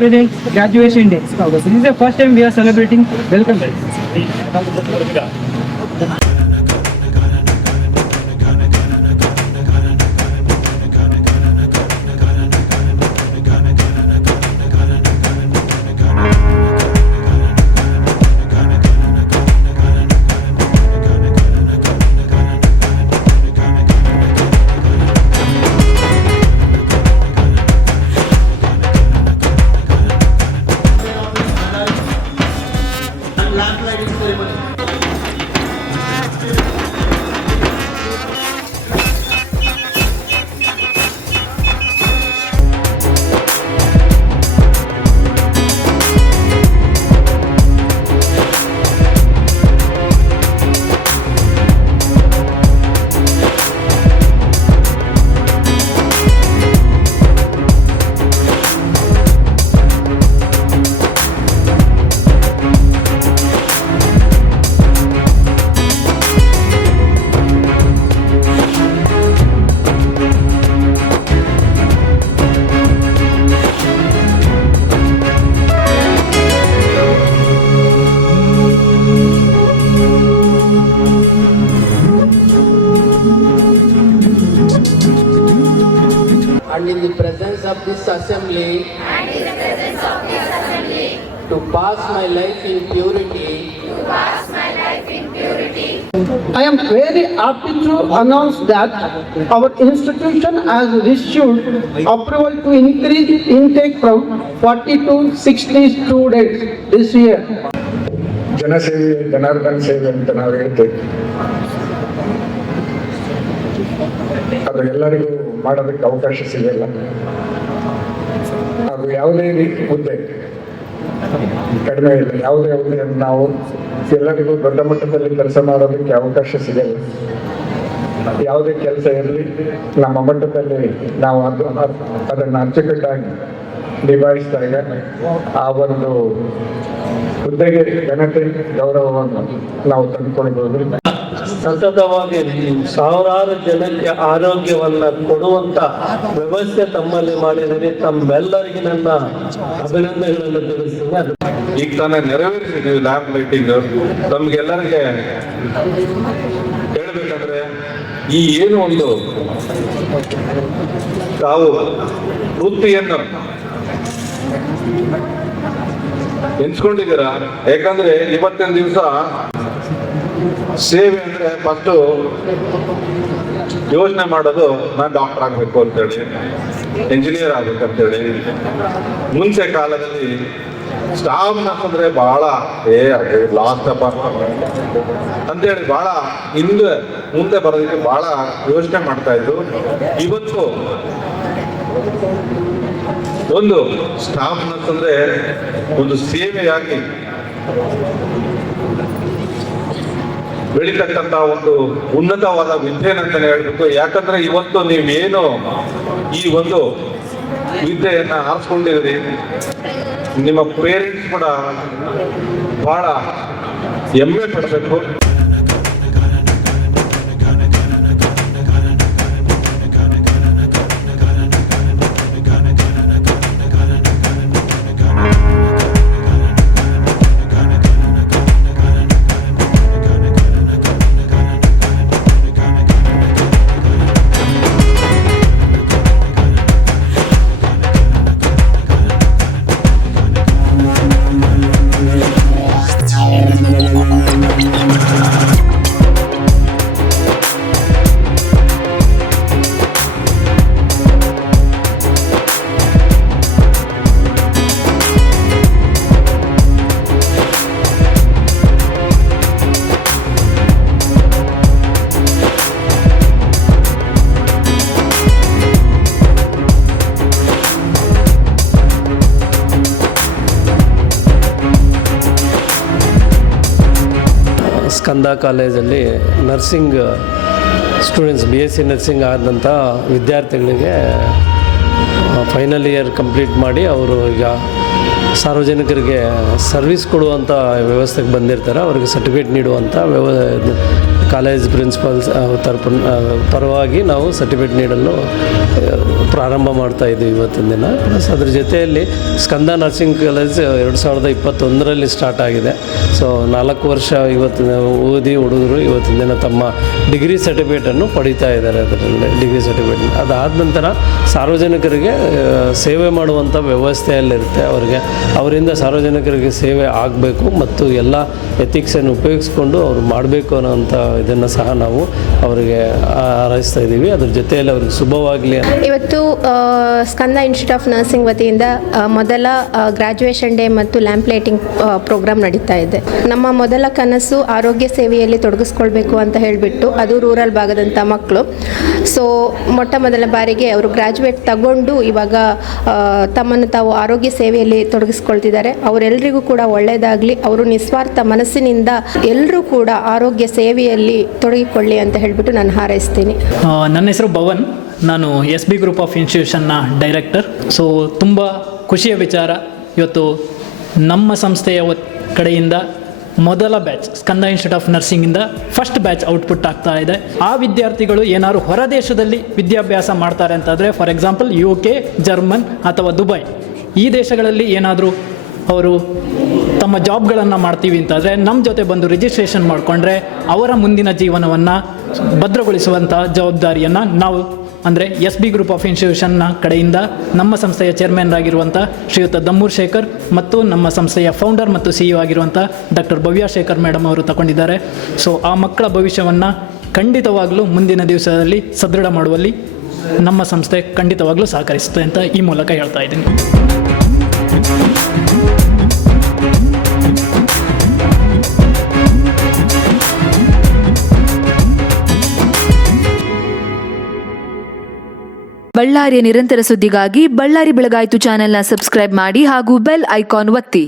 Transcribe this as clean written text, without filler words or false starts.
represents graduation day. So this is the first time we are celebrating welcome day. And in the presence of this assembly, to pass my life in purity, I am very happy to announce that our institution has issued approval to increase intake from 40 to 60 students this year. ಜನಸೇವೆ ಜನಾರ್ದನ ಸೇವೆ ಅಂತ ನಾವು ಹೇಳ್ತೇವೆ. ಅದು ಎಲ್ಲರಿಗೂ ಮಾಡೋದಕ್ಕೆ ಅವಕಾಶ ಸಿಗಲ್ಲ. ಅದು ಯಾವುದೇ ರೀತಿ ಹುದ್ದೆ ಕಡಿಮೆ ಇಲ್ಲ. ಯಾವುದೇ ಹುದ್ದೆಯನ್ನು ನಾವು ಎಲ್ಲರಿಗೂ ದೊಡ್ಡ ಮಟ್ಟದಲ್ಲಿ ಕೆಲಸ ಮಾಡೋದಕ್ಕೆ ಅವಕಾಶ ಸಿಗಲ್ಲ. ಯಾವುದೇ ಕೆಲಸ ಇರಲಿ ನಮ್ಮ ಮಟ್ಟದಲ್ಲಿ ನಾವು ಅದನ್ನು ಅಚ್ಚುಕಟ್ಟಾಗಿ ನಿಭಾಯಿಸಿದಾಗ ಆ ಒಂದು ಹುದ್ದೆಗೆ ಘನತೆ ಗೌರವವನ್ನು ನಾವು ತಂದುಕೊಳ್ಬಹುದು. ಸತತವಾಗಿ ಸಾವಿರಾರು ಜನಕ್ಕೆ ಆರೋಗ್ಯವನ್ನ ಕೊಡುವಂತ ವ್ಯವಸ್ಥೆ ತಮ್ಮಲ್ಲಿ ಮಾಡಿದರೆ ತಮ್ಮೆಲ್ಲರಿಗೆ ನನ್ನ ಅಭಿನಂದನೆಗಳನ್ನು ತಿಳಿಸ್ತೇನೆ. ಈಗ ತಾನೇ ನೆರವೇರಿಸಿದ್ದೀವಿ ಲ್ಯಾಂಪ್ ಲೈಟಿಂಗ್. ತಮ್ಗೆಲ್ಲರಿಗೆ ಹೇಳ್ಬೇಕಂದ್ರೆ ಈ ಏನು ಒಂದು ತಾವು ವೃತ್ತಿಯನ್ನು ಎನ್ಸ್ಕೊಂಡಿದ್ದೀರಾ. ಯಾಕಂದ್ರೆ ಇವತ್ತಿನ ದಿವಸ ಸೇವೆ ಅಂದ್ರೆ ಫಸ್ಟ್ ಯೋಚನೆ ಮಾಡೋದು ನಾನು ಡಾಕ್ಟರ್ ಆಗ್ಬೇಕು ಅಂತೇಳಿ, ಇಂಜಿನಿಯರ್ ಆಗ್ಬೇಕಂತೇಳಿ. ಮುಂಚೆ ಕಾಲದಲ್ಲಿ ಸ್ಟಾಫ್ ನರ್ಸ್ ಅಂದ್ರೆ ಬಹಳ ಲಾಸ್ಟ್ ಅಪ್ಪ ಅಂತೇಳಿ ಬಹಳ ಮುಂದೆ ಬರೋದಕ್ಕೆ ಬಹಳ ಯೋಚನೆ ಮಾಡ್ತಾ ಇದ್ರು. ಇವತ್ತು ಒಂದು ಸ್ಟಾಫ್ ನರ್ಸ್ ಅಂದ್ರೆ ಒಂದು ಸೇವೆಯಾಗಿ ಬೆಳೀತಕ್ಕಂತ ಒಂದು ಉನ್ನತವಾದ ವಿದ್ಯೆನಂತಾನೆ ಹೇಳ್ಬೇಕು. ಯಾಕಂದ್ರೆ ಇವತ್ತು ನೀವೇನು ಈ ಒಂದು ವಿದ್ಯೆಯನ್ನ ಆರಿಸ್ಕೊಂಡಿದ್ರಿ, ನಿಮ್ಮ ಪೇರೆಂಟ್ಸ್ ಕೂಡ ಬಹಳ ಹೆಮ್ಮೆ ಪಡಬೇಕು. ಸ್ಕಂದ ಕಾಲೇಜಲ್ಲಿ ನರ್ಸಿಂಗ್ ಸ್ಟೂಡೆಂಟ್ಸ್ BSc ನರ್ಸಿಂಗ್ ಆದಂಥ ವಿದ್ಯಾರ್ಥಿಗಳಿಗೆ ಫೈನಲ್ ಇಯರ್ ಕಂಪ್ಲೀಟ್ ಮಾಡಿ ಅವರು ಈಗ ಸಾರ್ವಜನಿಕರಿಗೆ ಸರ್ವಿಸ್ ಕೊಡುವಂಥ ವ್ಯವಸ್ಥೆಗೆ ಬಂದಿರ್ತಾರೆ. ಅವರಿಗೆ ಸರ್ಟಿಫಿಕೇಟ್ ನೀಡುವಂಥ ಕಾಲೇಜ್ ಪ್ರಿನ್ಸಿಪಲ್ಸ್ ಪರವಾಗಿ ನಾವು ಸರ್ಟಿಫಿಕೇಟ್ ನೀಡಲು ಪ್ರಾರಂಭ ಮಾಡ್ತಾ ಇದ್ದೀವಿ ಇವತ್ತಿನ ದಿನ. ಪ್ಲಸ್ ಅದ್ರ ಜೊತೆಯಲ್ಲಿ ಸ್ಕಂದ ನರ್ಸಿಂಗ್ ಕಾಲೇಜ್ 2021ರಲ್ಲಿ ಸ್ಟಾರ್ಟ್ ಆಗಿದೆ. ಸೊ 4 ವರ್ಷ ಇವತ್ತಿನ ಓದಿ ಹುಡುಗರು ಇವತ್ತಿನ ದಿನ ತಮ್ಮ ಡಿಗ್ರಿ ಸರ್ಟಿಫಿಕೇಟನ್ನು ಪಡೀತಾ ಇದ್ದಾರೆ. ಅದರಲ್ಲಿ ಡಿಗ್ರಿ ಸರ್ಟಿಫಿಕೇಟ್ ಅದಾದ ನಂತರ ಸಾರ್ವಜನಿಕರಿಗೆ ಸೇವೆ ಮಾಡುವಂಥ ವ್ಯವಸ್ಥೆಯಲ್ಲಿರುತ್ತೆ. ಅವರಿಂದ ಸಾರ್ವಜನಿಕರಿಗೆ ಸೇವೆ ಆಗಬೇಕು ಮತ್ತು ಎಲ್ಲ ಎಥಿಕ್ಸನ್ನು ಉಪಯೋಗಿಸ್ಕೊಂಡು ಅವರು ಮಾಡಬೇಕು ಅನ್ನೋಂಥ ಇದನ್ನು ಸಹ ನಾವು ಅವರಿಗೆ ಹಾರೈಸ್ತಾ ಇದ್ದೀವಿ. ಅದ್ರ ಜೊತೆಯಲ್ಲಿ ಅವ್ರಿಗೆ ಶುಭವಾಗಲಿ. ಇವತ್ತು ಸ್ಕಂದ ಇನ್ಸ್ಟಿಟ್ಯೂಟ್ ಆಫ್ ನರ್ಸಿಂಗ್ ವತಿಯಿಂದ ಮೊದಲ ಗ್ರ್ಯಾಜುಯೇಷನ್ ಡೇ ಮತ್ತು ಲ್ಯಾಂಪ್ ಲೈಟಿಂಗ್ ಪ್ರೋಗ್ರಾಮ್ ನಡೀತಾ ಇದೆ. ನಮ್ಮ ಮೊದಲ ಕನಸು ಆರೋಗ್ಯ ಸೇವೆಯಲ್ಲಿ ತೊಡಗಿಸ್ಕೊಳ್ಬೇಕು ಅಂತ ಹೇಳಿಬಿಟ್ಟು, ಅದು ರೂರಲ್ ಭಾಗದಂಥ ಮಕ್ಕಳು. ಸೊ ಮೊಟ್ಟ ಮೊದಲ ಬಾರಿಗೆ ಅವರು ಗ್ರ್ಯಾಜುಯೇಟ್ ತಗೊಂಡು ಇವಾಗ ತಮ್ಮನ್ನು ತಾವು ಆರೋಗ್ಯ ಸೇವೆಯಲ್ಲಿ ತೊಡಗಿಸ್ಕೊಳ್ತಿದ್ದಾರೆ. ಅವರೆಲ್ಲರಿಗೂ ಕೂಡ ಒಳ್ಳೆಯದಾಗಲಿ. ಅವರು ನಿಸ್ವಾರ್ಥ ಮನಸ್ಸಿನಿಂದ ಎಲ್ಲರೂ ಕೂಡ ಆರೋಗ್ಯ ಸೇವೆಯಲ್ಲಿ ತೊಡಗಿಕೊಳ್ಳಿ ಅಂತ ಹೇಳಿಬಿಟ್ಟು ನಾನು ಹಾರೈಸ್ತೀನಿ. ನನ್ನ ಹೆಸರು ಭವನ್, ನಾನು SB ಗ್ರೂಪ್ ಆಫ್ ಇನ್ಸ್ಟಿಟ್ಯೂಷನ್ನ ಡೈರೆಕ್ಟರ್. ಸೊ ತುಂಬ ಖುಷಿಯ ವಿಚಾರ, ಇವತ್ತು ನಮ್ಮ ಸಂಸ್ಥೆಯ ಕಡೆಯಿಂದ ಮೊದಲ ಬ್ಯಾಚ್ ಸ್ಕಂದ ಇನ್ಸ್ಟಿಟ್ಯೂಟ್ ಆಫ್ ನರ್ಸಿಂಗಿಂದ ಫಸ್ಟ್ ಬ್ಯಾಚ್ ಔಟ್ಪುಟ್ ಆಗ್ತಾ ಇದೆ. ಆ ವಿದ್ಯಾರ್ಥಿಗಳು ಏನಾದ್ರು ಹೊರ ದೇಶದಲ್ಲಿ ವಿದ್ಯಾಭ್ಯಾಸ ಮಾಡ್ತಾರೆ ಅಂತಂದರೆ, ಫಾರ್ ಎಕ್ಸಾಂಪಲ್ UK, ಜರ್ಮನ್ ಅಥವಾ ದುಬೈ, ಈ ದೇಶಗಳಲ್ಲಿ ಏನಾದರೂ ಅವರು ತಮ್ಮ ಜಾಬ್ಗಳನ್ನು ಮಾಡ್ತೀವಿ ಅಂತಂದರೆ ನಮ್ಮ ಜೊತೆ ಬಂದು ರಿಜಿಸ್ಟ್ರೇಷನ್ ಮಾಡಿಕೊಂಡ್ರೆ ಅವರ ಮುಂದಿನ ಜೀವನವನ್ನು ಭದ್ರಗೊಳಿಸುವಂಥ ಜವಾಬ್ದಾರಿಯನ್ನು ನಾವು ಅಂದರೆ SB ಗ್ರೂಪ್ ಆಫ್ ಇನ್ಸ್ಟಿಟ್ಯೂಷನ್ನ ಕಡೆಯಿಂದ ನಮ್ಮ ಸಂಸ್ಥೆಯ ಚೇರ್ಮನ್ರಾಗಿರುವಂಥ ಶ್ರೀಯುತ ದಮ್ಮೂರ್ ಶೇಖರ್ ಮತ್ತು ನಮ್ಮ ಸಂಸ್ಥೆಯ ಫೌಂಡರ್ ಮತ್ತು CEO ಆಗಿರುವಂಥ ಡಾಕ್ಟರ್ ಭವ್ಯ ಶೇಖರ್ ಮೇಡಮ್ ಅವರು ತಗೊಂಡಿದ್ದಾರೆ. ಸೊ ಆ ಮಕ್ಕಳ ಭವಿಷ್ಯವನ್ನು ಖಂಡಿತವಾಗಲೂ ಮುಂದಿನ ದಿವಸದಲ್ಲಿ ಸದೃಢ ಮಾಡುವಲ್ಲಿ ನಮ್ಮ ಸಂಸ್ಥೆ ಖಂಡಿತವಾಗಲೂ ಸಹಕರಿಸುತ್ತೆ ಅಂತ ಈ ಮೂಲಕ ಹೇಳ್ತಾ ಇದ್ದೀನಿ. ಬಳ್ಳಾರಿಯ ನಿರಂತರ ಸುದ್ದಿಗಾಗಿ ಬಳ್ಳಾರಿ ಬೆಳಗಾಯಿತು ಚಾನೆಲ್ನ ಸಬ್ಸ್ಕ್ರೈಬ್ ಮಾಡಿ ಹಾಗೂ ಬೆಲ್ ಐಕಾನ್ ಒತ್ತಿ.